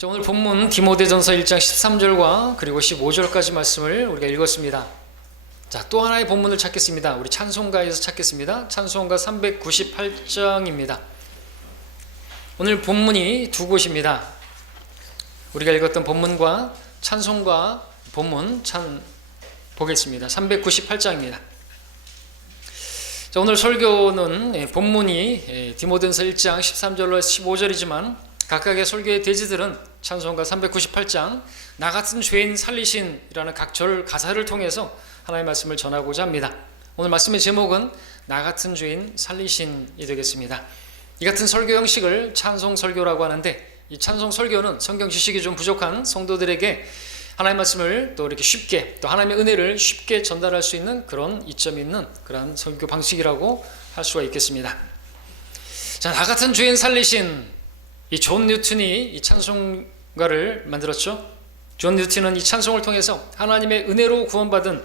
자, 오늘 본문 디모데전서 1장 13절과 그리고 15절까지 말씀을 우리가 읽었습니다. 자, 또 하나의 본문을 찾겠습니다. 우리 찬송가에서 찾겠습니다. 찬송가 398장입니다. 오늘 본문이 두 곳입니다. 우리가 읽었던 본문과 찬송가 본문 보겠습니다. 398장입니다. 자, 오늘 설교는 본문이 디모데전서 1장 13절로 15절이지만 각각의 설교의 대지들은 찬송가 398장 나 같은 죄인 살리신이라는 각 절 가사를 통해서 하나님의 말씀을 전하고자 합니다. 오늘 말씀의 제목은 나 같은 죄인 살리신이 되겠습니다. 이 같은 설교 형식을 찬송 설교라고 하는데, 이 찬송 설교는 성경 지식이 좀 부족한 성도들에게 하나님의 말씀을 또 이렇게 쉽게, 또 하나님의 은혜를 쉽게 전달할 수 있는 그런 이점이 있는 그런 설교 방식이라고 할 수가 있겠습니다. 자, 나 같은 죄인 살리신, 이 존 뉴튼이 이 찬송가를 만들었죠. 존 뉴튼은 이 찬송을 통해서 하나님의 은혜로 구원받은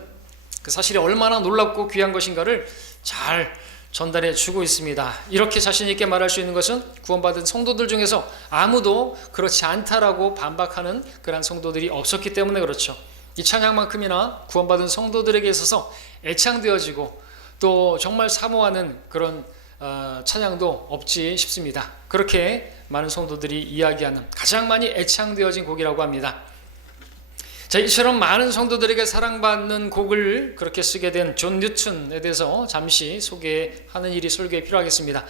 그 사실이 얼마나 놀랍고 귀한 것인가를 잘 전달해 주고 있습니다. 이렇게 자신 있게 말할 수 있는 것은 구원받은 성도들 중에서 아무도 그렇지 않다라고 반박하는 그런 성도들이 없었기 때문에 그렇죠. 이 찬양만큼이나 구원받은 성도들에게 있어서 애창되어지고 또 정말 사모하는 그런 찬양도 없지 싶습니다. 그렇게 많은 성도들이 이야기하는 가장 많이 애창되어진 곡이라고 합니다. 자, 이처럼 많은 성도들에게 사랑받는 곡을 그렇게 쓰게 된 존 뉴튼에 대해서 잠시 소개하는 일이 설교에 필요하겠습니다.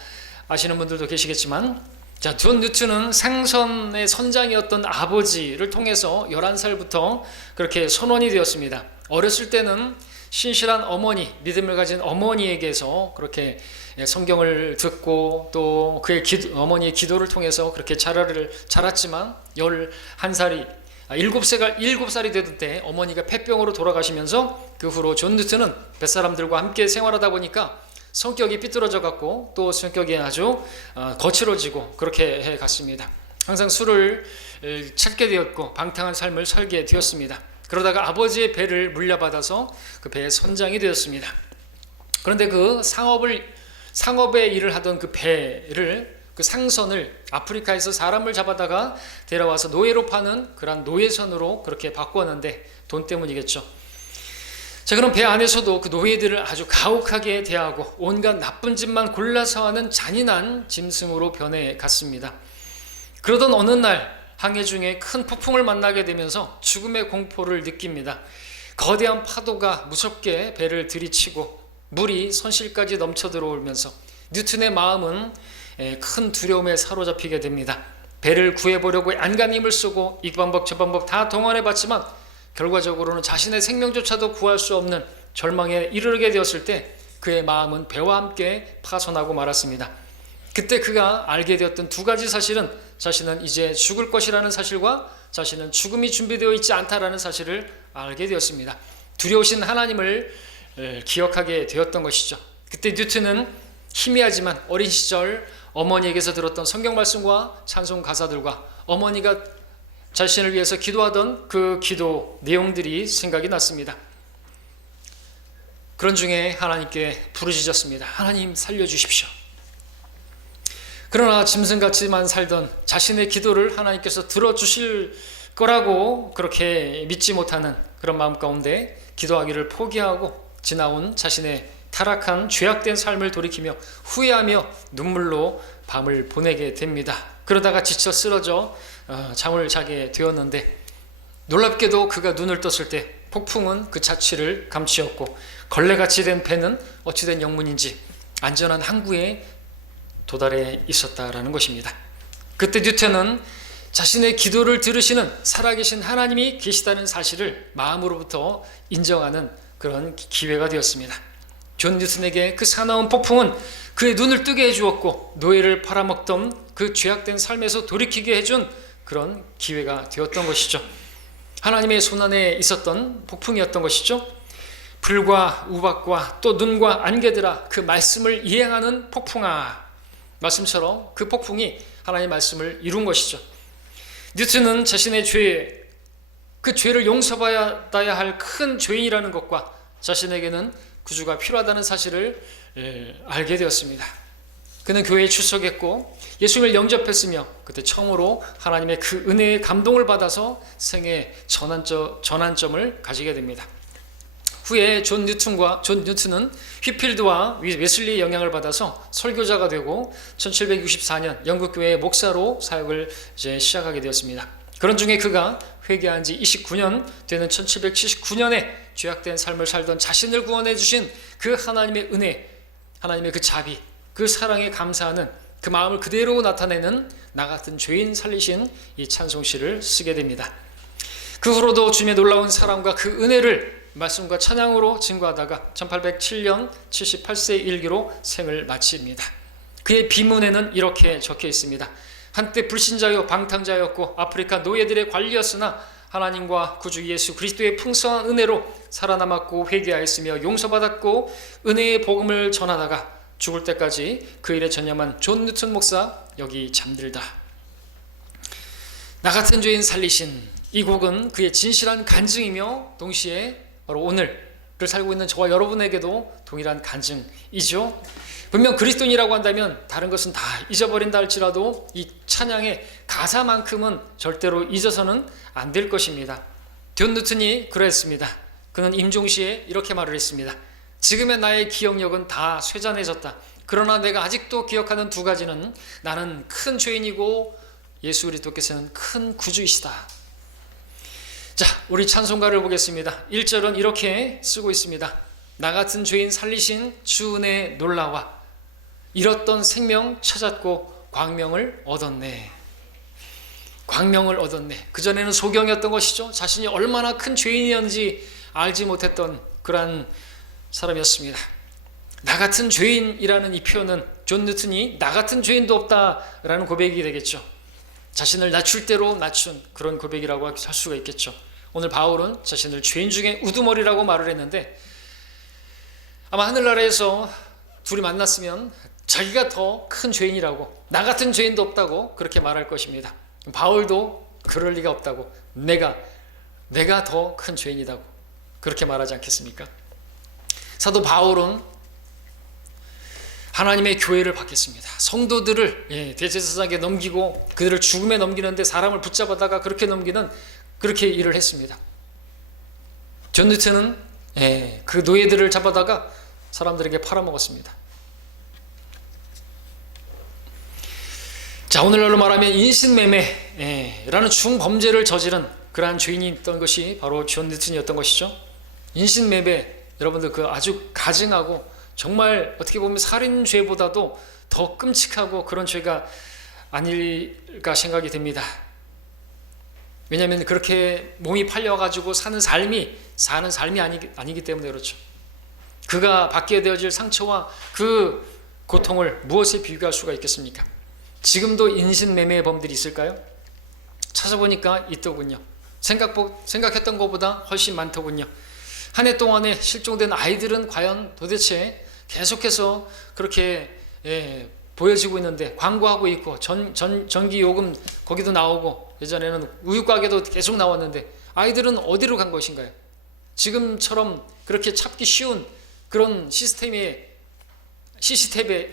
아시는 분들도 계시겠지만, 자, 존 뉴튼은 생선의 선장이었던 아버지를 통해서 11살부터 그렇게 선원이 되었습니다. 어렸을 때는 신실한 어머니, 믿음을 가진 어머니에게서 그렇게 성경을 듣고 또 그의 어머니의 기도를 통해서 그렇게 자랐지만 11살이 7살이 되던 때 어머니가 폐병으로 돌아가시면서 그 후로 존 뉴튼은 뱃사람들과 함께 생활하다 보니까 성격이 삐뚤어져 갔고 또 성격이 아주 거칠어지고 그렇게 해갔습니다. 항상 술을 찾게 되었고 방탕한 삶을 살게 되었습니다. 그러다가 아버지의 배를 물려받아서 그 배의 선장이 되었습니다. 그런데 그 상업의 일을 하던 그 배를, 그 상선을 아프리카에서 사람을 잡아다가 데려와서 노예로 파는 그런 노예선으로 그렇게 바꾸었는데, 돈 때문이겠죠. 자, 그럼 배 안에서도 그 노예들을 아주 가혹하게 대하고 온갖 나쁜 짓만 골라서 하는 잔인한 짐승으로 변해갔습니다. 그러던 어느 날 항해 중에 큰 폭풍을 만나게 되면서 죽음의 공포를 느낍니다. 거대한 파도가 무섭게 배를 들이치고 물이 손실까지 넘쳐 들어오면서 뉴튼의 마음은 큰 두려움에 사로잡히게 됩니다. 배를 구해보려고 안간 힘을 쓰고 이 방법 저 방법 다 동원해봤지만 결과적으로는 자신의 생명조차도 구할 수 없는 절망에 이르게 되었을 때 그의 마음은 배와 함께 파손하고 말았습니다. 그때 그가 알게 되었던 두 가지 사실은, 자신은 이제 죽을 것이라는 사실과 자신은 죽음이 준비되어 있지 않다라는 사실을 알게 되었습니다. 두려우신 하나님을 기억하게 되었던 것이죠. 그때 뉴튼은 희미하지만 어린 시절 어머니에게서 들었던 성경 말씀과 찬송 가사들과 어머니가 자신을 위해서 기도하던 그 기도 내용들이 생각이 났습니다. 그런 중에 하나님께 부르짖었습니다. 하나님 살려주십시오. 그러나 짐승같이만 살던 자신의 기도를 하나님께서 들어주실 거라고 그렇게 믿지 못하는 그런 마음 가운데 기도하기를 포기하고 지나온 자신의 타락한 죄악된 삶을 돌이키며 후회하며 눈물로 밤을 보내게 됩니다. 그러다가 지쳐 쓰러져 잠을 자게 되었는데, 놀랍게도 그가 눈을 떴을 때 폭풍은 그 자취를 감추었고 걸레같이 된 배는 어찌된 영문인지 안전한 항구에 도달해 있었다라는 것입니다. 그때 뉴턴은 자신의 기도를 들으시는 살아계신 하나님이 계시다는 사실을 마음으로부터 인정하는 그런 기회가 되었습니다. 존 뉴튼에게 그 사나운 폭풍은 그의 눈을 뜨게 해주었고 노예를 팔아먹던 그 죄악된 삶에서 돌이키게 해준 그런 기회가 되었던 것이죠. 하나님의 손안에 있었던 폭풍이었던 것이죠. 불과 우박과 또 눈과 안개들아 그 말씀을 이행하는 폭풍아, 말씀처럼 그 폭풍이 하나님의 말씀을 이룬 것이죠. 뉴튼은 자신의 그 죄를 용서받아야 할 큰 죄인이라는 것과 자신에게는 구주가 필요하다는 사실을 알게 되었습니다. 그는 교회에 출석했고 예수님을 영접했으며 그때 처음으로 하나님의 그 은혜의 감동을 받아서 생애 전환점을 가지게 됩니다. 후에 존 뉴튼은 휘필드와 웨슬리의 영향을 받아서 설교자가 되고 1764년 영국 교회의 목사로 사역을 시작하게 되었습니다. 그런 중에 그가 회개한 지 29년 되는 1779년에 죄악된 삶을 살던 자신을 구원해 주신 그 하나님의 은혜, 하나님의 그 자비, 그 사랑에 감사하는 그 마음을 그대로 나타내는 나 같은 죄인 살리신 이 찬송시를 쓰게 됩니다. 그 후로도 주님의 놀라운 사랑과 그 은혜를 말씀과 찬양으로 증거하다가 1807년 78세 일기로 생을 마칩니다. 그의 비문에는 이렇게 적혀 있습니다. 한때 불신자요 방탕자였고 아프리카 노예들의 관리였으나 하나님과 구주 예수 그리스도의 풍성한 은혜로 살아남았고 회개하였으며 용서받았고 은혜의 복음을 전하다가 죽을 때까지 그 일에 전념한 존 뉴튼 목사 여기 잠들다. 나 같은 죄인 살리신 이 곡은 그의 진실한 간증이며 동시에 바로 오늘을 살고 있는 저와 여러분에게도 동일한 간증이죠. 분명 그리스도인이라고 한다면 다른 것은 다 잊어버린다 할지라도 이 찬양의 가사만큼은 절대로 잊어서는 안 될 것입니다. 존 뉴튼이 그랬습니다. 그는 임종시에 이렇게 말을 했습니다. 지금의 나의 기억력은 다 쇠잔해졌다. 그러나 내가 아직도 기억하는 두 가지는 나는 큰 죄인이고 예수 그리스도께서는 큰 구주이시다. 자, 우리 찬송가를 보겠습니다. 1절은 이렇게 쓰고 있습니다. 나 같은 죄인 살리신 주 은혜 놀라와 잃었던 생명 찾았고 광명을 얻었네. 광명을 얻었네. 그전에는 소경이었던 것이죠. 자신이 얼마나 큰 죄인이었는지 알지 못했던 그러한 사람이었습니다. 나 같은 죄인이라는 이 표현은 존 뉴튼이 나 같은 죄인도 없다라는 고백이 되겠죠. 자신을 낮출 대로 낮춘 그런 고백이라고 할 수가 있겠죠. 오늘 바울은 자신을 죄인 중에 우두머리라고 말을 했는데 아마 하늘나라에서 둘이 만났으면 자기가 더 큰 죄인이라고 나 같은 죄인도 없다고 그렇게 말할 것입니다. 바울도 그럴 리가 없다고 내가 더 큰 죄인이라고 그렇게 말하지 않겠습니까? 사도 바울은 하나님의 교회를 받겠습니다. 성도들을 대제사장에게 넘기고 그들을 죽음에 넘기는데 사람을 붙잡아다가 그렇게 일을 했습니다. 존 뉴튼은 그 노예들을 잡아다가 사람들에게 팔아먹었습니다. 자, 오늘날로 말하면 인신매매라는 중범죄를 저지른 그러한 죄인이 있던 것이 바로 존 뉴튼이었던 것이죠. 인신매매, 여러분들 그 아주 가증하고 정말 어떻게 보면 살인죄보다도 더 끔찍하고 그런 죄가 아닐까 생각이 됩니다. 왜냐하면 그렇게 몸이 팔려가지고 사는 삶이 아니기 때문에 그렇죠. 그가 받게 되어질 상처와 그 고통을 무엇에 비교할 수가 있겠습니까? 지금도 인신매매의 범들이 있을까요? 찾아보니까 있더군요. 생각했던 것보다 훨씬 많더군요. 한 해 동안에 실종된 아이들은 과연 도대체 계속해서 그렇게 보여지고 있는데 광고하고 있고 전기요금 거기도 나오고 예전에는 우유가게도 계속 나왔는데 아이들은 어디로 간 것인가요? 지금처럼 그렇게 찾기 쉬운 그런 CCTV에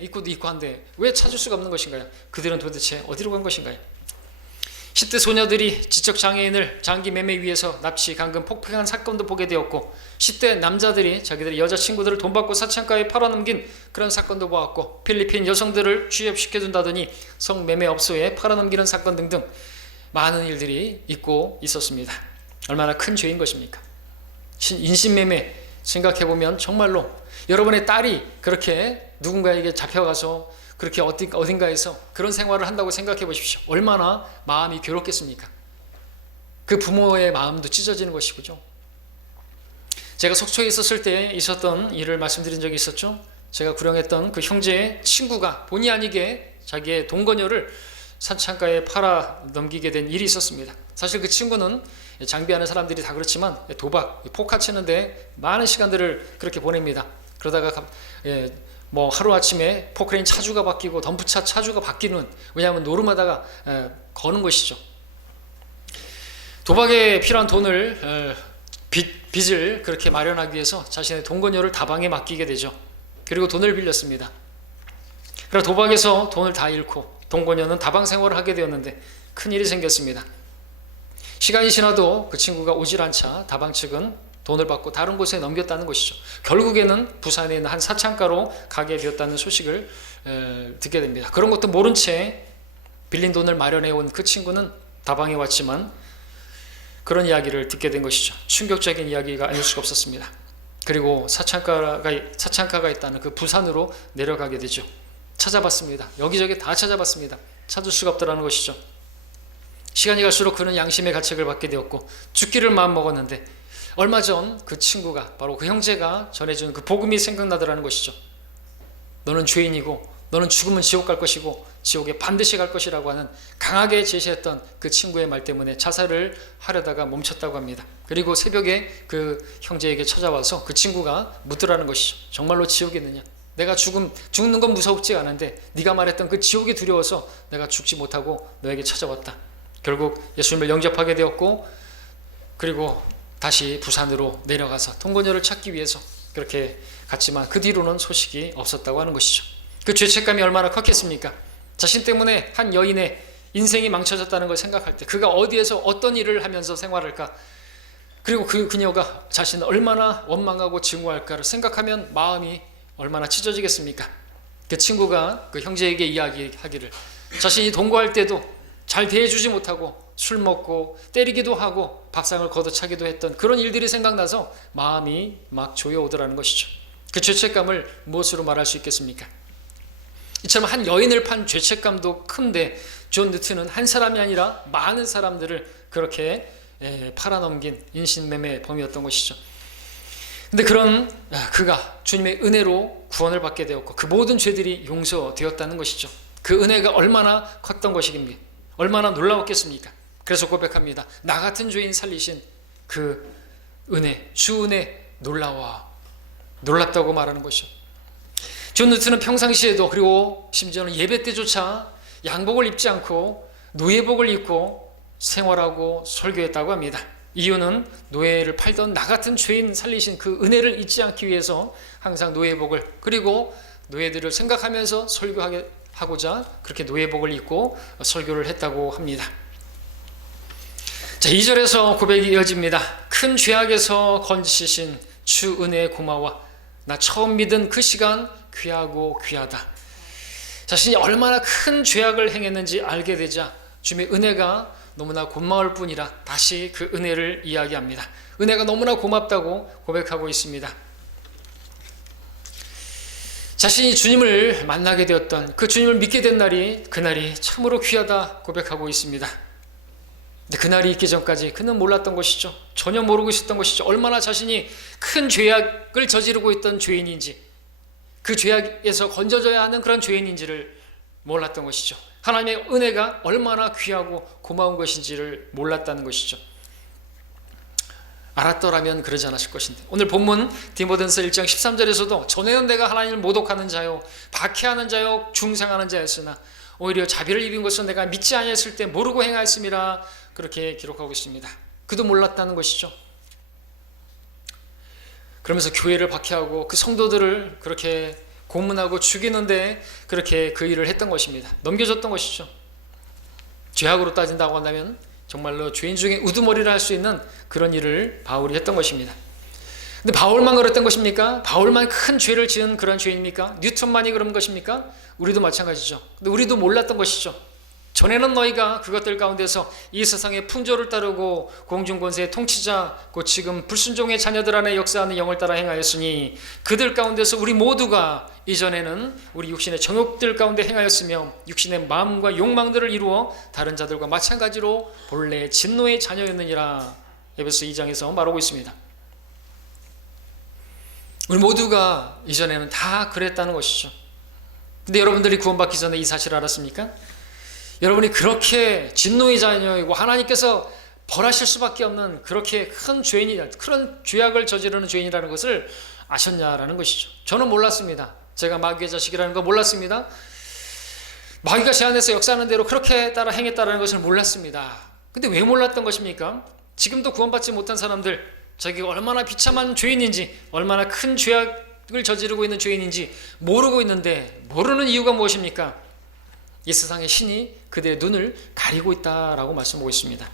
있고도 있고 한데 왜 찾을 수가 없는 것인가요? 그들은 도대체 어디로 간 것인가요? 10대 소녀들이 지적장애인을 장기 매매 위해서 납치, 감금, 폭행한 사건도 보게 되었고 10대 남자들이 자기들의 여자친구들을 돈 받고 사창가에 팔아넘긴 그런 사건도 보았고 필리핀 여성들을 취업시켜준다더니 성매매업소에 팔아넘기는 사건 등등 많은 일들이 있었습니다. 얼마나 큰 죄인 것입니까? 인신매매 생각해보면 정말로 여러분의 딸이 그렇게 누군가에게 잡혀가서 그렇게 어딘가에서 그런 생활을 한다고 생각해 보십시오. 얼마나 마음이 괴롭겠습니까? 그 부모의 마음도 찢어지는 것이죠. 제가 속초에 있었을 때 있었던 일을 말씀드린 적이 있었죠. 제가 구령했던 그 형제의 친구가 본의 아니게 자기의 동거녀를 산창가에 팔아 넘기게 된 일이 있었습니다. 사실 그 친구는 장비하는 사람들이 다 그렇지만 도박, 포카 치는데 많은 시간들을 그렇게 보냅니다. 그러다가 하루아침에 포크레인 차주가 바뀌고 덤프차 차주가 바뀌는, 왜냐하면 노름하다가 거는 것이죠. 도박에 필요한 돈을 빚을 그렇게 마련하기 위해서 자신의 동거녀를 다방에 맡기게 되죠. 그리고 돈을 빌렸습니다. 그러나 도박에서 돈을 다 잃고 동거녀는 다방 생활을 하게 되었는데 큰일이 생겼습니다. 시간이 지나도 그 친구가 오질 않자 다방 측은 돈을 받고 다른 곳에 넘겼다는 것이죠. 결국에는 부산에 있는 한 사창가로 가게 되었다는 소식을 듣게 됩니다. 그런 것도 모른 채 빌린 돈을 마련해 온 그 친구는 다방에 왔지만 그런 이야기를 듣게 된 것이죠. 충격적인 이야기가 아닐 수가 없었습니다. 그리고 사창가가 있다는 그 부산으로 내려가게 되죠. 찾아봤습니다. 여기저기 다 찾아봤습니다. 찾을 수가 없더라는 것이죠. 시간이 갈수록 그는 양심의 가책을 받게 되었고 죽기를 마음먹었는데 얼마 전 그 친구가, 바로 그 형제가 전해준 그 복음이 생각나더라는 것이죠. 너는 죄인이고 너는 죽으면 지옥 갈 것이고 지옥에 반드시 갈 것이라고 하는 강하게 제시했던 그 친구의 말 때문에 자살을 하려다가 멈췄다고 합니다. 그리고 새벽에 그 형제에게 찾아와서 그 친구가 묻더라는 것이죠. 정말로 지옥이 있느냐? 내가 죽는 건 무섭지 않은데 네가 말했던 그 지옥이 두려워서 내가 죽지 못하고 너에게 찾아왔다. 결국 예수님을 영접하게 되었고 그리고 다시 부산으로 내려가서 동거녀를 찾기 위해서 그렇게 갔지만 그 뒤로는 소식이 없었다고 하는 것이죠. 그 죄책감이 얼마나 컸겠습니까? 자신 때문에 한 여인의 인생이 망쳐졌다는 걸 생각할 때 그가 어디에서 어떤 일을 하면서 생활할까, 그리고 그 그녀가 자신을 얼마나 원망하고 증오할까를 생각하면 마음이 얼마나 찢어지겠습니까? 그 친구가 그 형제에게 이야기하기를 자신이 동거할 때도 잘 대해주지 못하고 술 먹고 때리기도 하고 밥상을 걷어차기도 했던 그런 일들이 생각나서 마음이 막 조여오더라는 것이죠. 그 죄책감을 무엇으로 말할 수 있겠습니까? 이처럼 한 여인을 판 죄책감도 큰데 존 뉴턴은 한 사람이 아니라 많은 사람들을 그렇게 팔아넘긴 인신매매 범이었던 것이죠. 근데 그런 그가 주님의 은혜로 구원을 받게 되었고 그 모든 죄들이 용서되었다는 것이죠. 그 은혜가 얼마나 컸던 것이겠습니까? 얼마나 놀라웠겠습니까? 그래서 고백합니다. 나 같은 죄인 살리신 그 은혜, 주 은혜 놀랍다고 말하는 것이죠. 존 뉴턴은 평상시에도 그리고 심지어는 예배 때조차 양복을 입지 않고 노예복을 입고 생활하고 설교했다고 합니다. 이유는 노예를 팔던 나 같은 죄인 살리신 그 은혜를 잊지 않기 위해서 항상 노예복을, 그리고 노예들을 생각하면서 설교하고자 그렇게 노예복을 입고 설교를 했다고 합니다. 자, 2절에서 고백이 이어집니다. 큰 죄악에서 건지신 주 은혜에 고마워. 나 처음 믿은 그 시간 귀하고 귀하다. 자신이 얼마나 큰 죄악을 행했는지 알게 되자 주님의 은혜가 너무나 고마울 뿐이라 다시 그 은혜를 이야기합니다. 은혜가 너무나 고맙다고 고백하고 있습니다. 자신이 주님을 만나게 되었던 그 주님을 믿게 된 그날이 참으로 귀하다 고백하고 있습니다. 근데 그날이 있기 전까지 그는 몰랐던 것이죠. 전혀 모르고 있었던 것이죠. 얼마나 자신이 큰 죄악을 저지르고 있던 죄인인지, 그 죄악에서 건져져야 하는 그런 죄인인지를 몰랐던 것이죠. 하나님의 은혜가 얼마나 귀하고 고마운 것인지를 몰랐다는 것이죠. 알았더라면 그러지 않았을 것인데, 오늘 본문 디모데전서 1장 13절에서도 전에는 내가 하나님을 모독하는 자요 박해하는 자요 중상하는 자였으나 오히려 자비를 입은 것은 내가 믿지 아니했을 때 모르고 행하였음이라 그렇게 기록하고 있습니다. 그도 몰랐다는 것이죠. 그러면서 교회를 박해하고 그 성도들을 그렇게 고문하고 죽이는데 그렇게 그 일을 했던 것입니다. 넘겨줬던 것이죠. 죄악으로 따진다고 한다면 정말로 죄인 중에 우두머리를 할 수 있는 그런 일을 바울이 했던 것입니다. 근데 바울만 그랬던 것입니까? 바울만 큰 죄를 지은 그런 죄인입니까? 뉴턴만이 그런 것입니까? 우리도 마찬가지죠. 근데 우리도 몰랐던 것이죠. 전에는 너희가 그것들 가운데서 이 세상의 풍조를 따르고 공중권세의 통치자 곧 지금 불순종의 자녀들 안에 역사하는 영을 따라 행하였으니 그들 가운데서 우리 모두가 이전에는 우리 육신의 정욕들 가운데 행하였으며 육신의 마음과 욕망들을 이루어 다른 자들과 마찬가지로 본래 진노의 자녀였느니라. 에베소 2장에서 말하고 있습니다. 우리 모두가 이전에는 다 그랬다는 것이죠. 근데 여러분들이 구원받기 전에 이 사실을 알았습니까? 여러분이 그렇게 진노의 자녀이고 하나님께서 벌하실 수밖에 없는 그렇게 큰 죄인이다, 그런 죄악을 저지르는 죄인이라는 것을 아셨냐라는 것이죠. 저는 몰랐습니다. 제가 마귀의 자식이라는 거 몰랐습니다. 마귀가 제 안에서 역사하는 대로 그렇게 따라 행했다는 것을 몰랐습니다. 근데 왜 몰랐던 것입니까? 지금도 구원받지 못한 사람들, 자기가 얼마나 비참한 죄인인지, 얼마나 큰 죄악을 저지르고 있는 죄인인지 모르고 있는데 모르는 이유가 무엇입니까? 이 세상의 신이 그들의 눈을 가리고 있다라고 말씀하고 있습니다.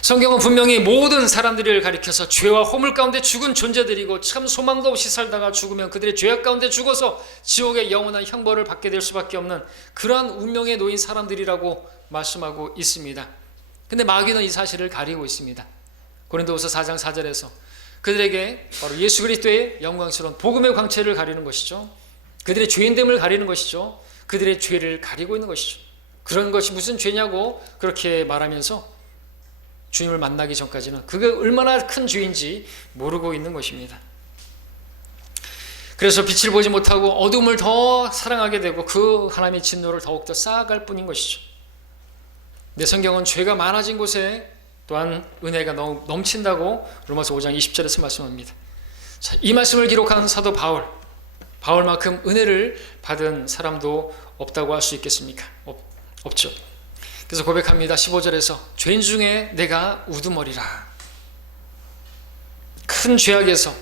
성경은 분명히 모든 사람들을 가리켜서 죄와 허물 가운데 죽은 존재들이고 참 소망도 없이 살다가 죽으면 그들의 죄악 가운데 죽어서 지옥의 영원한 형벌을 받게 될 수밖에 없는 그러한 운명에 놓인 사람들이라고 말씀하고 있습니다. 근데 마귀는 이 사실을 가리고 있습니다. 고린도후서 4장 4절에서 그들에게 바로 예수 그리스도의 영광스러운 복음의 광채를 가리는 것이죠. 그들의 죄인됨을 가리는 것이죠. 그들의 죄를 가리고 있는 것이죠. 그런 것이 무슨 죄냐고 그렇게 말하면서 주님을 만나기 전까지는 그게 얼마나 큰 죄인지 모르고 있는 것입니다. 그래서 빛을 보지 못하고 어둠을 더 사랑하게 되고 그 하나님의 진노를 더욱더 쌓아갈 뿐인 것이죠. 내 성경은 죄가 많아진 곳에 또한 은혜가 넘친다고 로마서 5장 20절에서 말씀합니다. 자, 이 말씀을 기록한 사도 바울만큼 은혜를 받은 사람도 없다고 할 수 있겠습니까? 없죠. 그래서 고백합니다. 15절에서 죄인 중에 내가 우두머리라. 큰 죄악에서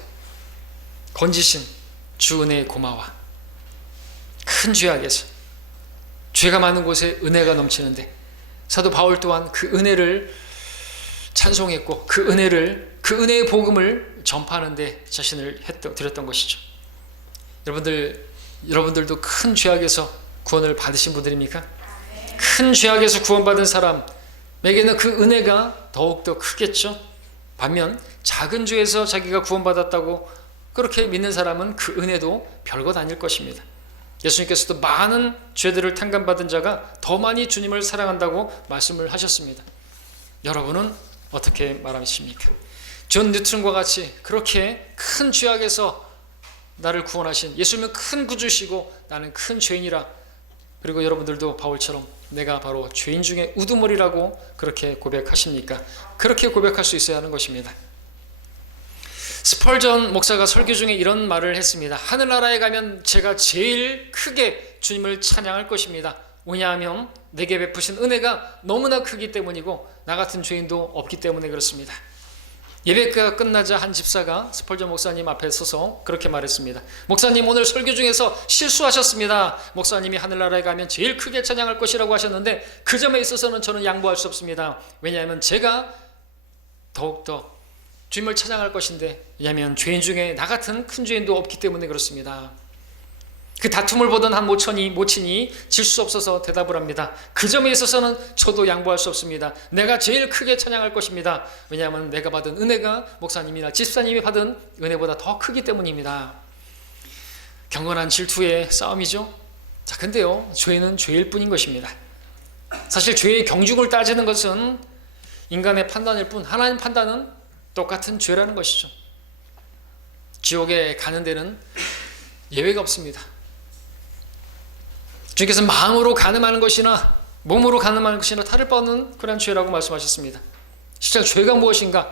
건지신 주 은혜에 고마워. 큰 죄악에서 죄가 많은 곳에 은혜가 넘치는데 사도 바울 또한 그 은혜를 찬송했고 그 은혜의 복음을 전파하는 데 자신을 드렸던 것이죠. 여러분들도 큰 죄악에서 구원을 받으신 분들입니까? 큰 죄악에서 구원받은 사람에게는 그 은혜가 더욱더 크겠죠. 반면 작은 죄에서 자기가 구원받았다고 그렇게 믿는 사람은 그 은혜도 별것 아닐 것입니다. 예수님께서도 많은 죄들을 탕감받은 자가 더 많이 주님을 사랑한다고 말씀을 하셨습니다. 여러분은 어떻게 말하십니까? 존 뉴턴과 같이 그렇게 큰 죄악에서 나를 구원하신 예수님은 큰 구주시고 나는 큰 죄인이라. 그리고 여러분들도 바울처럼 내가 바로 죄인 중에 우두머리라고 그렇게 고백하십니까? 그렇게 고백할 수 있어야 하는 것입니다. 스펄전 목사가 설교 중에 이런 말을 했습니다. 하늘나라에 가면 제가 제일 크게 주님을 찬양할 것입니다. 왜냐하면 내게 베푸신 은혜가 너무나 크기 때문이고 나 같은 죄인도 없기 때문에 그렇습니다. 예배가 끝나자 한 집사가 스펄전 목사님 앞에 서서 그렇게 말했습니다. 목사님, 오늘 설교 중에서 실수하셨습니다. 목사님이 하늘나라에 가면 제일 크게 찬양할 것이라고 하셨는데 그 점에 있어서는 저는 양보할 수 없습니다. 왜냐하면 제가 더욱더 주님을 찬양할 것인데, 왜냐하면 죄인 중에 나 같은 큰 죄인도 없기 때문에 그렇습니다. 그 다툼을 보던 한 모친이 질 수 없어서 대답을 합니다. 그 점에 있어서는 저도 양보할 수 없습니다. 내가 제일 크게 찬양할 것입니다. 왜냐하면 내가 받은 은혜가 목사님이나 집사님이 받은 은혜보다 더 크기 때문입니다. 경건한 질투의 싸움이죠. 자, 근데요, 죄는 죄일 뿐인 것입니다. 사실 죄의 경중을 따지는 것은 인간의 판단일 뿐, 하나님 판단은 똑같은 죄라는 것이죠. 지옥에 가는 데는 예외가 없습니다. 주님께서 마음으로 간음하는 것이나 몸으로 간음하는 것이나 다를 바 없는 그런 죄라고 말씀하셨습니다. 실제 죄가 무엇인가?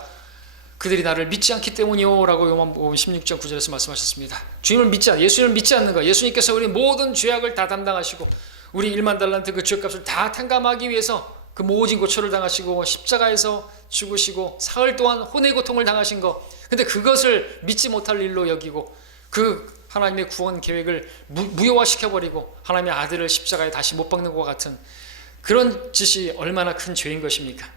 그들이 나를 믿지 않기 때문이요 라고 요한복음 16장 9절에서 말씀하셨습니다. 예수님을 믿지 않는 것, 예수님께서 우리 모든 죄악을 다 담당하시고 우리 1만 달란트 그 죄값을 다 탕감하기 위해서 그 모진 고초를 당하시고 십자가에서 죽으시고 사흘 동안 혼의 고통을 당하신 것, 근데 그것을 믿지 못할 일로 여기고 그 하나님의 구원 계획을 무효화시켜버리고 하나님의 아들을 십자가에 다시 못 박는 것과 같은 그런 짓이 얼마나 큰 죄인 것입니까?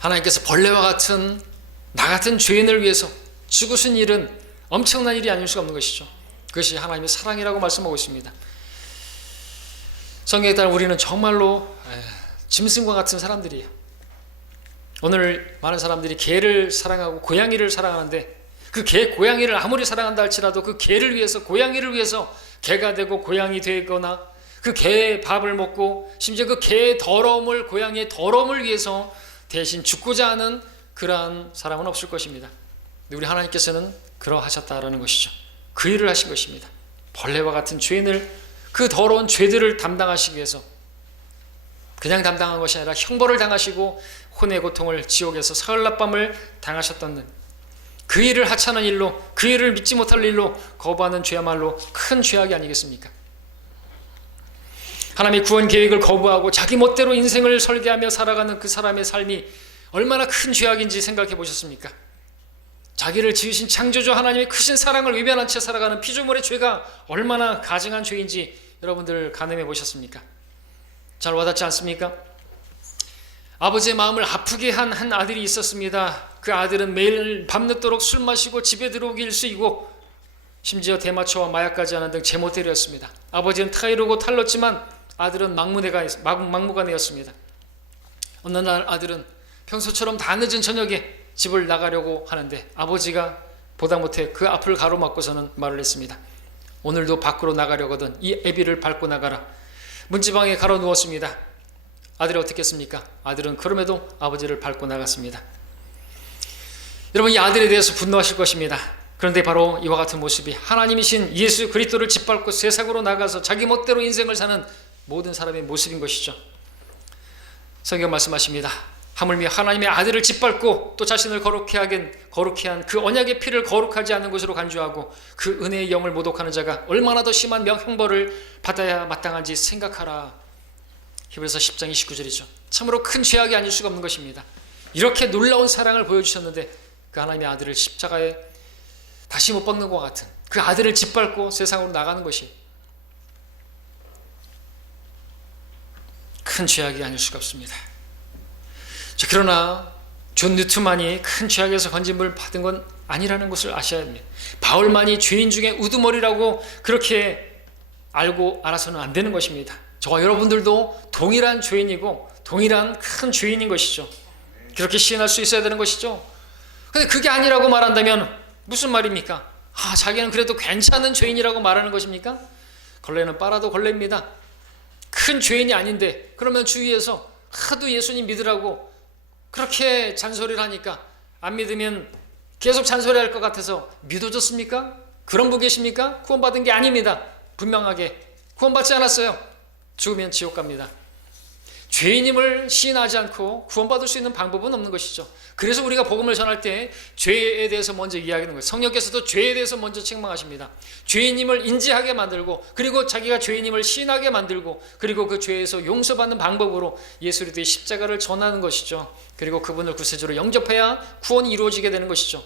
하나님께서 벌레와 같은 나 같은 죄인을 위해서 죽으신 일은 엄청난 일이 아닐 수가 없는 것이죠. 그것이 하나님의 사랑이라고 말씀하고 있습니다. 성경에 따라 우리는 정말로 짐승과 같은 사람들이에요. 오늘 많은 사람들이 개를 사랑하고 고양이를 사랑하는데 그 개, 고양이를 아무리 사랑한다 할지라도 그 개를 위해서, 고양이를 위해서 개가 되고 고양이 되거나 그 개의 밥을 먹고 심지어 그 개의 더러움을, 고양이의 더러움을 위해서 대신 죽고자 하는 그러한 사람은 없을 것입니다. 근데 우리 하나님께서는 그러하셨다라는 것이죠. 그 일을 하신 것입니다. 벌레와 같은 죄인을, 그 더러운 죄들을 담당하시기 위해서 그냥 담당한 것이 아니라 형벌을 당하시고 혼의 고통을 지옥에서 사흘낮밤을 당하셨던 그 일을 하찮은 일로, 그 일을 믿지 못할 일로 거부하는 죄야말로 큰 죄악이 아니겠습니까? 하나님의 구원 계획을 거부하고 자기 멋대로 인생을 설계하며 살아가는 그 사람의 삶이 얼마나 큰 죄악인지 생각해 보셨습니까? 자기를 지으신 창조주 하나님의 크신 사랑을 외면한 채 살아가는 피조물의 죄가 얼마나 가증한 죄인지 여러분들 가늠해 보셨습니까? 잘 와닿지 않습니까? 아버지의 마음을 아프게 한 아들이 있었습니다. 그 아들은 매일 밤늦도록 술 마시고 집에 들어오기 일쑤이고 심지어 대마초와 마약까지 하는 등 제멋대로였습니다. 아버지는 타이르고 탈렀지만 아들은 막무가내였습니다. 어느 날 아들은 평소처럼 다 늦은 저녁에 집을 나가려고 하는데 아버지가 보다 못해 그 앞을 가로막고서는 말을 했습니다. 오늘도 밖으로 나가려거든 이 애비를 밟고 나가라. 문지방에 가로 누웠습니다. 아들이 어떻게 했습니까? 아들은 그럼에도 아버지를 밟고 나갔습니다. 여러분, 이 아들에 대해서 분노하실 것입니다. 그런데 바로 이와 같은 모습이 하나님이신 예수 그리스도를 짓밟고 세상으로 나가서 자기 멋대로 인생을 사는 모든 사람의 모습인 것이죠. 성경 말씀하십니다. 하물며 하나님의 아들을 짓밟고 또 자신을 거룩해 한 그 언약의 피를 거룩하지 않는 것으로 간주하고 그 은혜의 영을 모독하는 자가 얼마나 더 심한 형벌을 받아야 마땅한지 생각하라. 히브리서 10장 29절이죠. 참으로 큰 죄악이 아닐 수가 없는 것입니다. 이렇게 놀라운 사랑을 보여주셨는데 그 하나님의 아들을 십자가에 다시 못 박는 것 같은 그 아들을 짓밟고 세상으로 나가는 것이 큰 죄악이 아닐 수가 없습니다. 자, 그러나 존 뉴튼만이 큰 죄악에서 건짐을 받은 건 아니라는 것을 아셔야 합니다. 바울만이 죄인 중에 우두머리라고 그렇게 알고 알아서는 안 되는 것입니다. 저와 여러분들도 동일한 죄인이고 동일한 큰 죄인인 것이죠. 그렇게 시인할 수 있어야 되는 것이죠. 근데 그게 아니라고 말한다면 무슨 말입니까? 자기는 그래도 괜찮은 죄인이라고 말하는 것입니까? 걸레는 빨아도 걸레입니다. 큰 죄인이 아닌데 그러면 주위에서 하도 예수님 믿으라고 그렇게 잔소리를 하니까 안 믿으면 계속 잔소리할 것 같아서 믿어줬습니까? 그런 분 계십니까? 구원받은 게 아닙니다. 분명하게 구원받지 않았어요. 죽으면 지옥 갑니다. 죄인임을 시인하지 않고 구원받을 수 있는 방법은 없는 것이죠. 그래서 우리가 복음을 전할 때 죄에 대해서 먼저 이야기하는 거예요. 성령께서도 죄에 대해서 먼저 책망하십니다. 죄인임을 인지하게 만들고 그리고 자기가 죄인임을 시인하게 만들고 그리고 그 죄에서 용서받는 방법으로 예수 그리스도의 십자가를 전하는 것이죠. 그리고 그분을 구세주로 영접해야 구원이 이루어지게 되는 것이죠.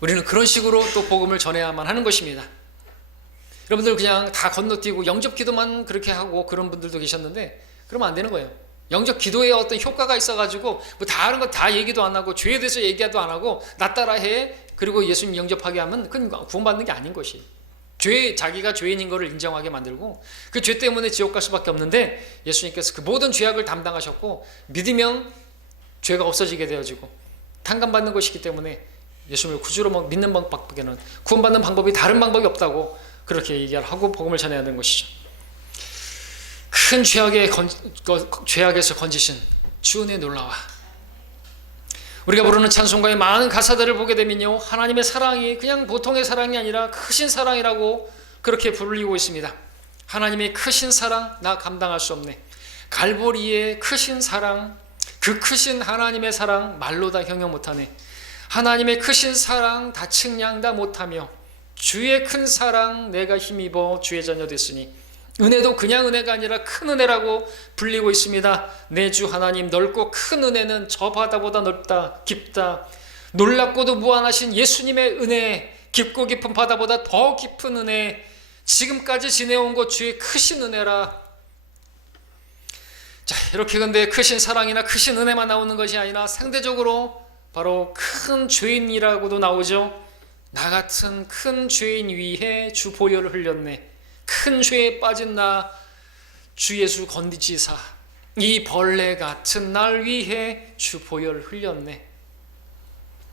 우리는 그런 식으로 또 복음을 전해야만 하는 것입니다. 여러분들 그냥 다 건너뛰고 영접 기도만 그렇게 하고 그런 분들도 계셨는데 그러면 안 되는 거예요. 영접 기도에 어떤 효과가 있어가지고 뭐 다른 거 다 얘기도 안 하고 죄에 대해서 얘기도 안 하고 나 따라 해 그리고 예수님 영접하게 하면 그건 구원받는 게 아닌 것이. 자기가 죄인인 것을 인정하게 만들고 그 죄 때문에 지옥 갈 수밖에 없는데 예수님께서 그 모든 죄악을 담당하셨고 믿으면 죄가 없어지게 되어지고 탕감받는 것이기 때문에 예수님을 구주로 믿는 방법에는 구원받는 방법이 다른 방법이 없다고 그렇게 얘기를 하고 복음을 전해야 하는 것이죠. 큰 죄악에서 건지신 주 은혜의 놀라와 우리가 부르는 찬송가의 많은 가사들을 보게 되면요, 하나님의 사랑이 그냥 보통의 사랑이 아니라 크신 사랑이라고 그렇게 불리고 있습니다. 하나님의 크신 사랑 나 감당할 수 없네. 갈보리의 크신 사랑, 그 크신 하나님의 사랑 말로 다 형용 못하네. 하나님의 크신 사랑 다 측량 다 못하며 주의 큰 사랑 내가 힘입어 주의 자녀 됐으니 은혜도 그냥 은혜가 아니라 큰 은혜라고 불리고 있습니다. 내 주 하나님 넓고 큰 은혜는 저 바다보다 넓다 깊다. 놀랍고도 무한하신 예수님의 은혜, 깊고 깊은 바다보다 더 깊은 은혜, 지금까지 지내온 것 주의 크신 은혜라. 자, 이렇게 근데 크신 사랑이나 크신 은혜만 나오는 것이 아니라 상대적으로 바로 큰 죄인이라고도 나오죠. 나 같은 큰 죄인 위해 주 보혈을 흘렸네. 큰 죄에 빠진 나 주 예수 건지사 이 벌레 같은 날 위해 주 보혈을 흘렸네.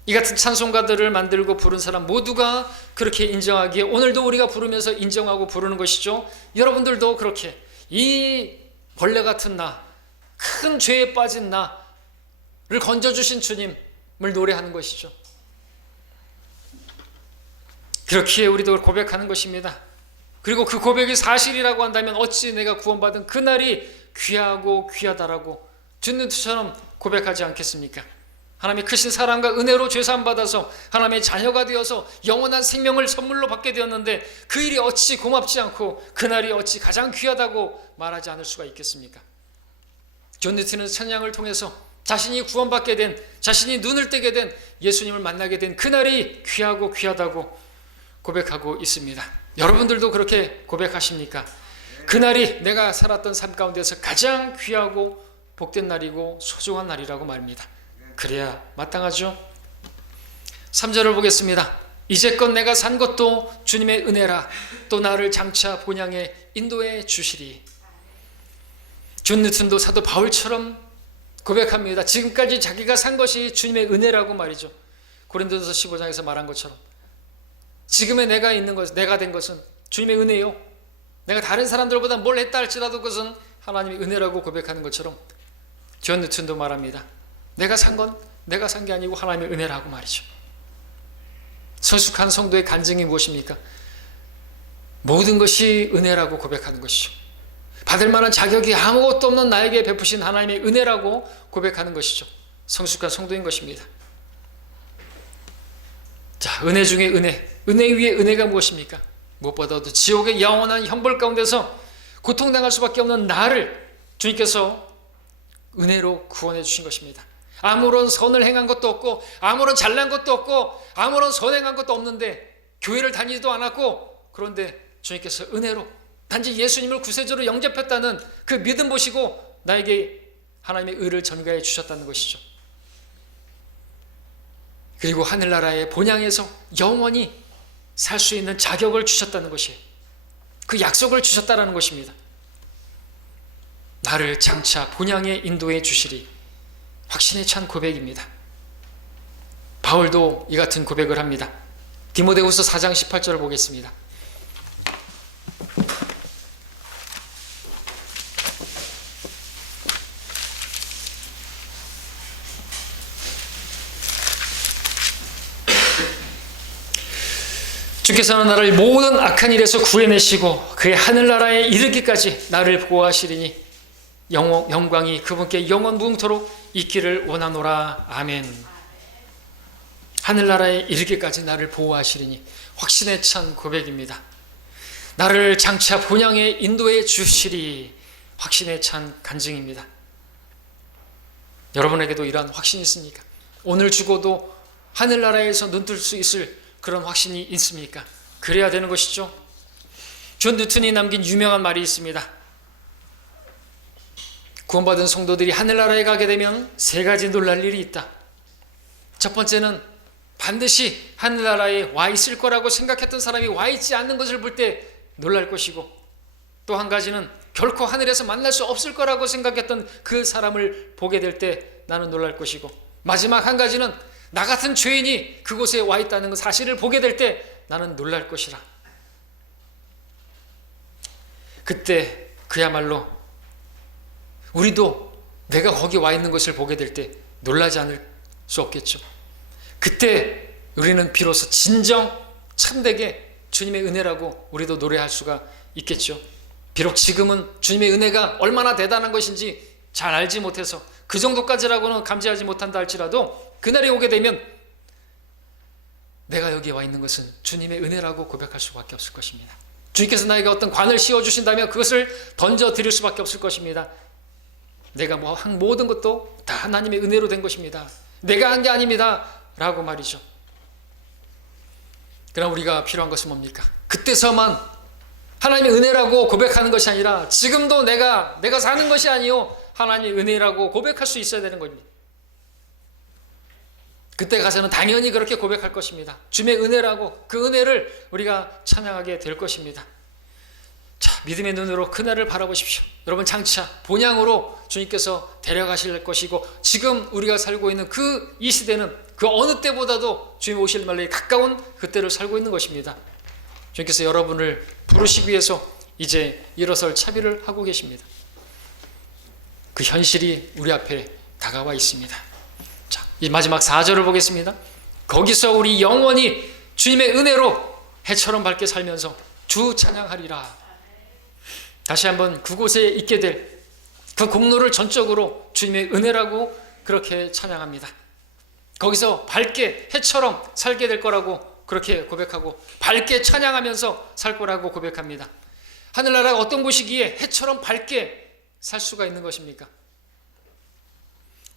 이 같은 찬송가들을 만들고 부른 사람 모두가 그렇게 인정하기에 오늘도 우리가 부르면서 인정하고 부르는 것이죠. 여러분들도 그렇게 이 벌레 같은 나, 큰 죄에 빠진 나를 건져주신 주님을 노래하는 것이죠. 그렇게 우리도 고백하는 것입니다. 그리고 그 고백이 사실이라고 한다면 어찌 내가 구원받은 그날이 귀하고 귀하다라고 준누트처럼 고백하지 않겠습니까? 하나님의 크신 사랑과 은혜로 죄사함 받아서 하나님의 자녀가 되어서 영원한 생명을 선물로 받게 되었는데 그 일이 어찌 고맙지 않고 그날이 어찌 가장 귀하다고 말하지 않을 수가 있겠습니까? 존 뉴튼은 찬양을 통해서 자신이 구원받게 된, 자신이 눈을 뜨게 된 예수님을 만나게 된 그날이 귀하고 귀하다고 고백하고 있습니다. 여러분들도 그렇게 고백하십니까? 그날이 내가 살았던 삶 가운데서 가장 귀하고 복된 날이고 소중한 날이라고 말입니다. 그래야 마땅하죠. 3절을 보겠습니다. 이제껏 내가 산 것도 주님의 은혜라, 또 나를 장차 본향에 인도해 주시리. 존 뉴턴도 사도 바울처럼 고백합니다. 지금까지 자기가 산 것이 주님의 은혜라고 말이죠. 고린도전서 15장에서 말한 것처럼 지금의 내가 있는 것, 내가 된 것은 주님의 은혜요. 내가 다른 사람들보다 뭘 했다 할지라도 그것은 하나님의 은혜라고 고백하는 것처럼 존 뉴턴도 말합니다. 내가 산 건 내가 산 게 아니고 하나님의 은혜라고 말이죠. 성숙한 성도의 간증이 무엇입니까? 모든 것이 은혜라고 고백하는 것이죠. 받을 만한 자격이 아무것도 없는 나에게 베푸신 하나님의 은혜라고 고백하는 것이죠. 성숙한 성도인 것입니다. 자, 은혜 중에 은혜, 은혜 위에 은혜가 무엇입니까? 무엇보다도 지옥의 영원한 형벌 가운데서 고통당할 수밖에 없는 나를 주님께서 은혜로 구원해 주신 것입니다. 아무런 선을 행한 것도 없고 아무런 잘난 것도 없고 아무런 선행한 것도 없는데 교회를 다니지도 않았고, 그런데 주님께서 은혜로 단지 예수님을 구세주로 영접했다는 그 믿음 보시고 나에게 하나님의 의를 전가해 주셨다는 것이죠. 그리고 하늘나라의 본향에서 영원히 살 수 있는 자격을 주셨다는 것이에요. 그 약속을 주셨다는 것입니다. 나를 장차 본향에 인도해 주시리. 확신에 찬 고백입니다. 바울도 이 같은 고백을 합니다. 디모데후서 4장 18절을 보겠습니다. 주께서는 나를 모든 악한 일에서 구해내시고 그의 하늘나라에 이르기까지 나를 보호하시리니 영광이 그분께 영원 무궁토록 있기를 원하노라. 아멘. 하늘나라에 이르기까지 나를 보호하시리니 확신에 찬 고백입니다. 나를 장차 본향에 인도해 주시리. 확신에 찬 간증입니다. 여러분에게도 이러한 확신이 있습니까? 오늘 죽어도 하늘나라에서 눈뜰 수 있을 그런 확신이 있습니까? 그래야 되는 것이죠. 존 뉴턴이 남긴 유명한 말이 있습니다. 구원받은 성도들이 하늘나라에 가게 되면 세 가지 놀랄 일이 있다. 첫 번째는 반드시 하늘나라에 와 있을 거라고 생각했던 사람이 와 있지 않는 것을 볼 때 놀랄 것이고, 또 한 가지는 결코 하늘에서 만날 수 없을 거라고 생각했던 그 사람을 보게 될 때 나는 놀랄 것이고, 마지막 한 가지는 나 같은 죄인이 그곳에 와 있다는 그 사실을 보게 될 때 나는 놀랄 것이라. 그때 그야말로 우리도 내가 거기 와 있는 것을 보게 될 때 놀라지 않을 수 없겠죠. 그때 우리는 비로소 진정 참되게 주님의 은혜라고 우리도 노래할 수가 있겠죠. 비록 지금은 주님의 은혜가 얼마나 대단한 것인지 잘 알지 못해서 그 정도까지라고는 감지하지 못한다 할지라도 그날이 오게 되면 내가 여기에 와 있는 것은 주님의 은혜라고 고백할 수밖에 없을 것입니다. 주님께서 나에게 어떤 관을 씌워주신다면 그것을 던져드릴 수밖에 없을 것입니다. 내가 한 모든 것도 다 하나님의 은혜로 된 것입니다. 내가 한 게 아닙니다 라고 말이죠. 그러나 우리가 필요한 것은 뭡니까? 그때서만 하나님의 은혜라고 고백하는 것이 아니라 지금도 내가 사는 것이 아니요 하나님의 은혜라고 고백할 수 있어야 되는 겁니다. 그때 가서는 당연히 그렇게 고백할 것입니다. 주님의 은혜라고 그 은혜를 우리가 찬양하게 될 것입니다. 자, 믿음의 눈으로 그날을 바라보십시오. 여러분 장차 본향으로 주님께서 데려가실 것이고, 지금 우리가 살고 있는 이 시대는 그 어느 때보다도 주님 오실 날에 가까운 그때를 살고 있는 것입니다. 주님께서 여러분을 부르시기 위해서 이제 일어설 차비를 하고 계십니다. 그 현실이 우리 앞에 다가와 있습니다. 자, 이 마지막 4절을 보겠습니다. 거기서 우리 영원히 주님의 은혜로 해처럼 밝게 살면서 주 찬양하리라. 다시 한번 그곳에 있게 될 그 공로를 전적으로 주님의 은혜라고 그렇게 찬양합니다. 거기서 밝게 해처럼 살게 될 거라고 그렇게 고백하고 밝게 찬양하면서 살 거라고 고백합니다. 하늘나라가 어떤 곳이기에 해처럼 밝게 살 수가 있는 것입니까?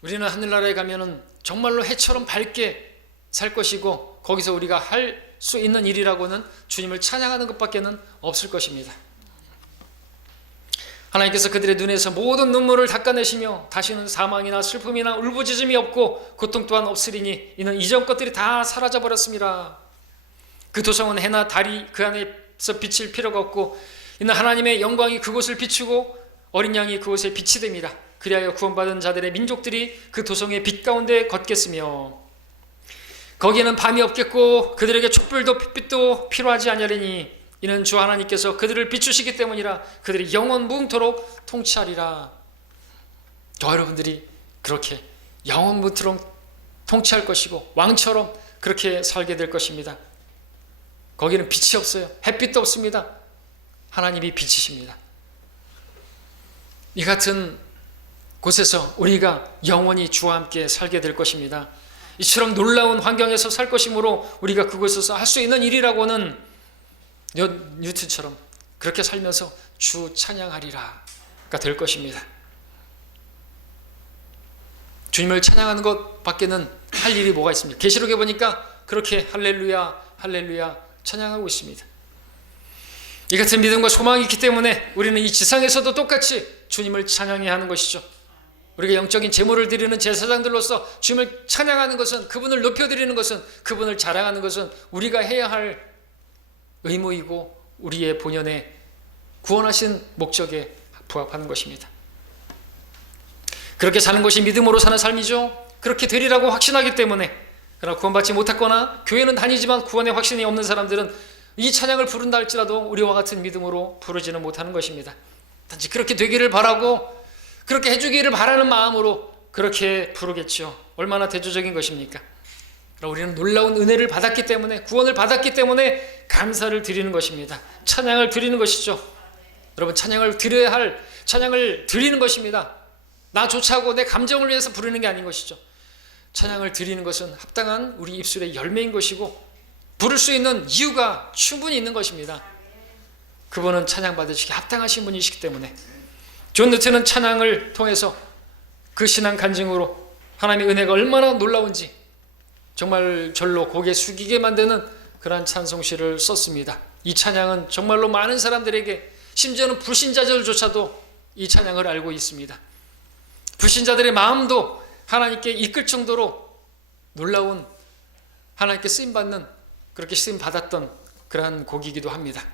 우리는 하늘나라에 가면은 정말로 해처럼 밝게 살 것이고, 거기서 우리가 할 수 있는 일이라고는 주님을 찬양하는 것밖에는 없을 것입니다. 하나님께서 그들의 눈에서 모든 눈물을 닦아내시며 다시는 사망이나 슬픔이나 울부짖음이 없고 고통 또한 없으리니 이는 이전 것들이 다 사라져 버렸습니다. 그 도성은 해나 달이 그 안에서 비칠 필요가 없고, 이는 하나님의 영광이 그곳을 비추고 어린 양이 그곳에 빛이 됩니다. 그리하여 구원받은 자들의 민족들이 그 도성의 빛 가운데 걷겠으며 거기에는 밤이 없겠고 그들에게 촛불도 핏빛도 필요하지 아니하리니 이는 주 하나님께서 그들을 비추시기 때문이라. 그들이 영원 무궁토록 통치하리라. 저와 여러분들이 그렇게 영원 무궁토록 통치할 것이고 왕처럼 그렇게 살게 될 것입니다. 거기는 빛이 없어요. 햇빛도 없습니다. 하나님이 빛이십니다. 이 같은 곳에서 우리가 영원히 주와 함께 살게 될 것입니다. 이처럼 놀라운 환경에서 살 것이므로 우리가 그곳에서 할 수 있는 일이라고는 뉴턴처럼 그렇게 살면서 주 찬양하리라가 될 것입니다. 주님을 찬양하는 것 밖에는 할 일이 뭐가 있습니까? 계시록에 보니까 그렇게 할렐루야 할렐루야 찬양하고 있습니다. 이 같은 믿음과 소망이 있기 때문에 우리는 이 지상에서도 똑같이 주님을 찬양해야 하는 것이죠. 우리가 영적인 제물을 드리는 제사장들로서 주님을 찬양하는 것은, 그분을 높여드리는 것은, 그분을 자랑하는 것은 우리가 해야 할 의무이고 우리의 본연의 구원하신 목적에 부합하는 것입니다. 그렇게 사는 것이 믿음으로 사는 삶이죠. 그렇게 되리라고 확신하기 때문에. 그러나 구원받지 못했거나 교회는 다니지만 구원의 확신이 없는 사람들은 이 찬양을 부른다 할지라도 우리와 같은 믿음으로 부르지는 못하는 것입니다. 단지 그렇게 되기를 바라고 그렇게 해주기를 바라는 마음으로 그렇게 부르겠죠. 얼마나 대조적인 것입니까? 그럼 우리는 놀라운 은혜를 받았기 때문에, 구원을 받았기 때문에 감사를 드리는 것입니다. 찬양을 드리는 것이죠. 여러분, 찬양을 드려야 할, 찬양을 드리는 것입니다. 나 좋자고 내 감정을 위해서 부르는 게 아닌 것이죠. 찬양을 드리는 것은 합당한 우리 입술의 열매인 것이고 부를 수 있는 이유가 충분히 있는 것입니다. 그분은 찬양받으시기 합당하신 분이시기 때문에. 존 뉴턴은 찬양을 통해서 그 신앙 간증으로 하나님의 은혜가 얼마나 놀라운지 정말 절로 고개 숙이게 만드는 그러한 찬송시를 썼습니다. 이 찬양은 정말로 많은 사람들에게, 심지어는 불신자들조차도 이 찬양을 알고 있습니다. 불신자들의 마음도 하나님께 이끌 정도로 놀라운, 하나님께 쓰임받는, 그렇게 쓰임받았던 그러한 곡이기도 합니다.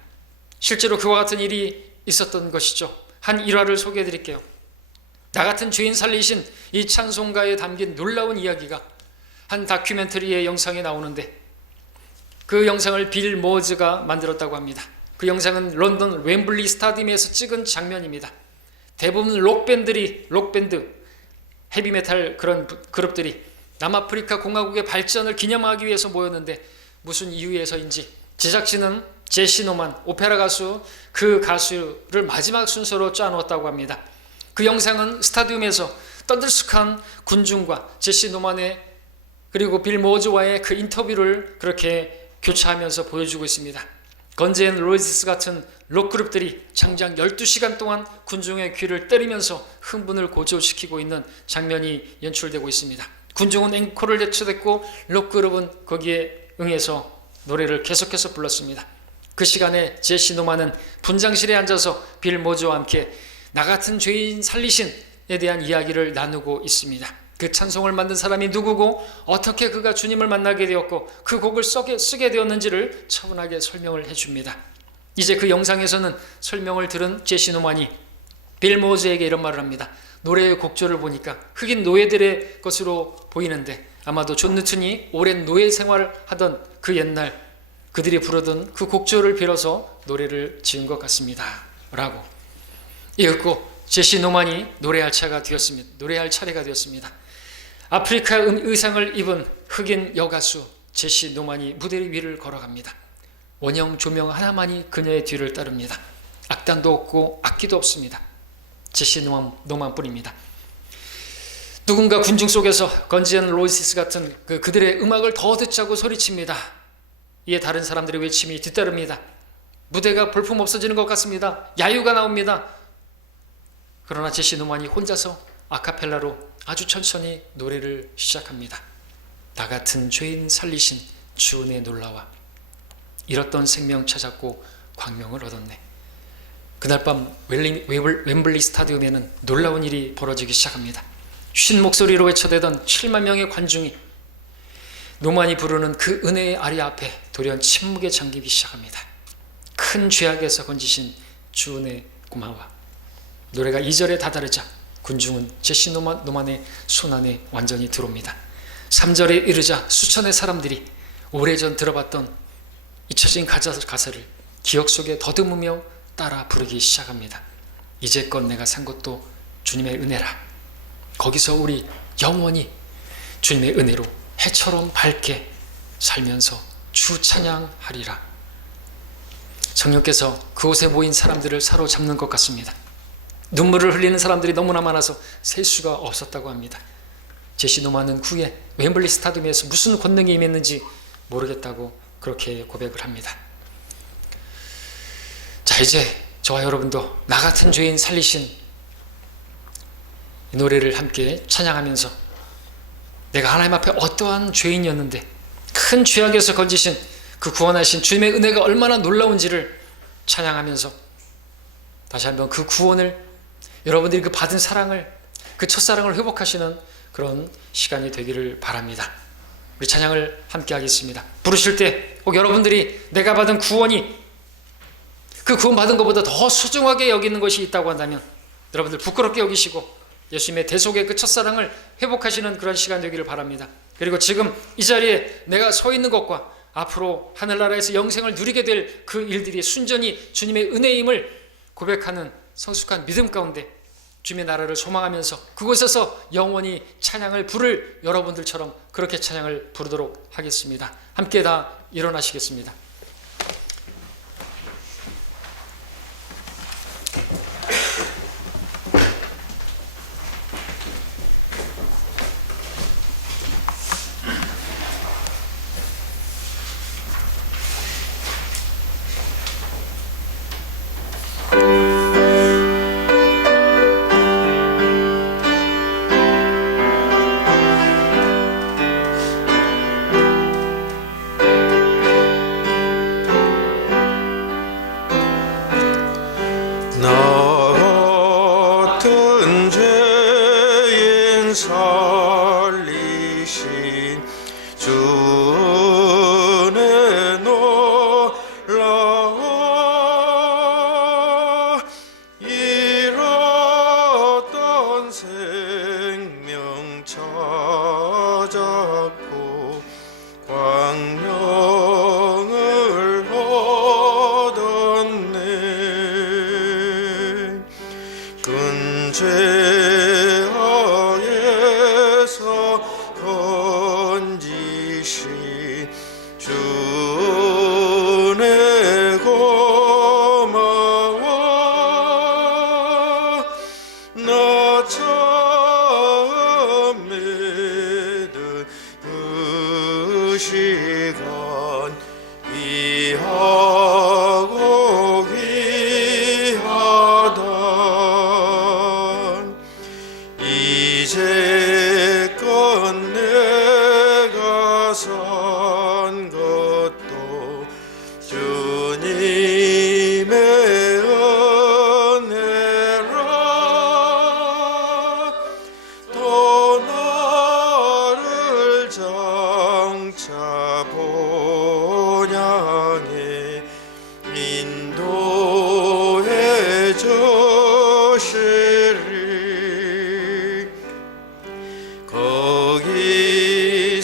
실제로 그와 같은 일이 있었던 것이죠. 한 일화를 소개해 드릴게요. 나 같은 죄인 살리신 이 찬송가에 담긴 놀라운 이야기가 한 다큐멘터리의 영상에 나오는데, 그 영상을 빌 모어즈가 만들었다고 합니다. 그 영상은 런던 웸블리 스타디움에서 찍은 장면입니다. 대부분 록밴드, 헤비메탈 그런 그룹들이 남아프리카 공화국의 발전을 기념하기 위해서 모였는데, 무슨 이유에서인지 제작진은 제시 노만, 오페라 가수, 그 가수를 마지막 순서로 짜놓았다고 합니다. 그 영상은 스타디움에서 떠들썩한 군중과 제시 노만의, 그리고 빌 모어즈와의 그 인터뷰를 그렇게 교차하면서 보여주고 있습니다. 건즈 앤 로지스 같은 록그룹들이 장장 12시간 동안 군중의 귀를 때리면서 흥분을 고조시키고 있는 장면이 연출되고 있습니다. 군중은 앵콜을 제쳐댔고 록그룹은 거기에 응해서 노래를 계속해서 불렀습니다. 그 시간에 제시 노만은 분장실에 앉아서 빌 모어즈와 함께 나 같은 죄인 살리신에 대한 이야기를 나누고 있습니다. 그 찬송을 만든 사람이 누구고 어떻게 그가 주님을 만나게 되었고 그 곡을 쓰게 되었는지를 차분하게 설명을 해줍니다. 이제 그 영상에서는 설명을 들은 제시 노만이 빌 모어즈에게 이런 말을 합니다. 노래의 곡조를 보니까 흑인 노예들의 것으로 보이는데 아마도 존 뉴턴이 오랜 노예 생활을 하던 그 옛날 그들이 부르던 그 곡조를 빌어서 노래를 지은 것 같습니다 라고 이윽고 제시 노만이 노래할 차례가 되었습니다. 아프리카 의상을 입은 흑인 여가수 제시 노만이 무대 위를 걸어갑니다. 원형 조명 하나만이 그녀의 뒤를 따릅니다. 악단도 없고 악기도 없습니다. 제시 노만뿐입니다. 누군가 군중 속에서 건즈 앤 로지스 같은 그들의 음악을 더 듣자고 소리칩니다. 이에 다른 사람들의 외침이 뒤따릅니다. 무대가 볼품 없어지는 것 같습니다. 야유가 나옵니다. 그러나 제시 노만이 혼자서 아카펠라로 아주 천천히 노래를 시작합니다. 나 같은 죄인 살리신 주 은혜 놀라와 잃었던 생명 찾았고 광명을 얻었네. 그날 밤 웸블리 스타디움에는 놀라운 일이 벌어지기 시작합니다. 쉰 목소리로 외쳐대던 7만 명의 관중이 노만이 부르는 그 은혜의 아리 앞에 돌연 침묵에 잠기기 시작합니다. 큰 죄악에서 건지신 주 은혜 고마워. 노래가 2절에 다다르자 군중은 제시 노만의 손안에 완전히 들어옵니다. 3절에 이르자 수천의 사람들이 오래전 들어봤던 잊혀진 가사를 기억 속에 더듬으며 따라 부르기 시작합니다. 이제껏 내가 산 것도 주님의 은혜라. 거기서 우리 영원히 주님의 은혜로 해처럼 밝게 살면서 주 찬양하리라. 성령께서 그곳에 모인 사람들을 사로잡는 것 같습니다. 눈물을 흘리는 사람들이 너무나 많아서 셀 수가 없었다고 합니다. 제시 노만은 후에 웸블리 스타디움에서 무슨 권능이 임했는지 모르겠다고 그렇게 고백을 합니다. 자, 이제 저와 여러분도 나 같은 죄인 살리신 이 노래를 함께 찬양하면서 내가 하나님 앞에 어떠한 죄인이었는데 큰 죄악에서 건지신 그 구원하신 주님의 은혜가 얼마나 놀라운지를 찬양하면서 다시 한번 그 구원을, 여러분들이 그 받은 사랑을, 그 첫사랑을 회복하시는 그런 시간이 되기를 바랍니다. 우리 찬양을 함께 하겠습니다. 부르실 때 꼭 여러분들이 내가 받은 구원이 그 구원받은 것보다 더 소중하게 여기는 것이 있다고 한다면 여러분들 부끄럽게 여기시고 예수님의 대속의 그 첫사랑을 회복하시는 그런 시간 되기를 바랍니다. 그리고 지금 이 자리에 내가 서 있는 것과 앞으로 하늘나라에서 영생을 누리게 될 그 일들이 순전히 주님의 은혜임을 고백하는 성숙한 믿음 가운데 주님의 나라를 소망하면서 그곳에서 영원히 찬양을 부를 여러분들처럼 그렇게 찬양을 부르도록 하겠습니다. 함께 다 일어나시겠습니다.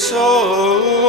거기서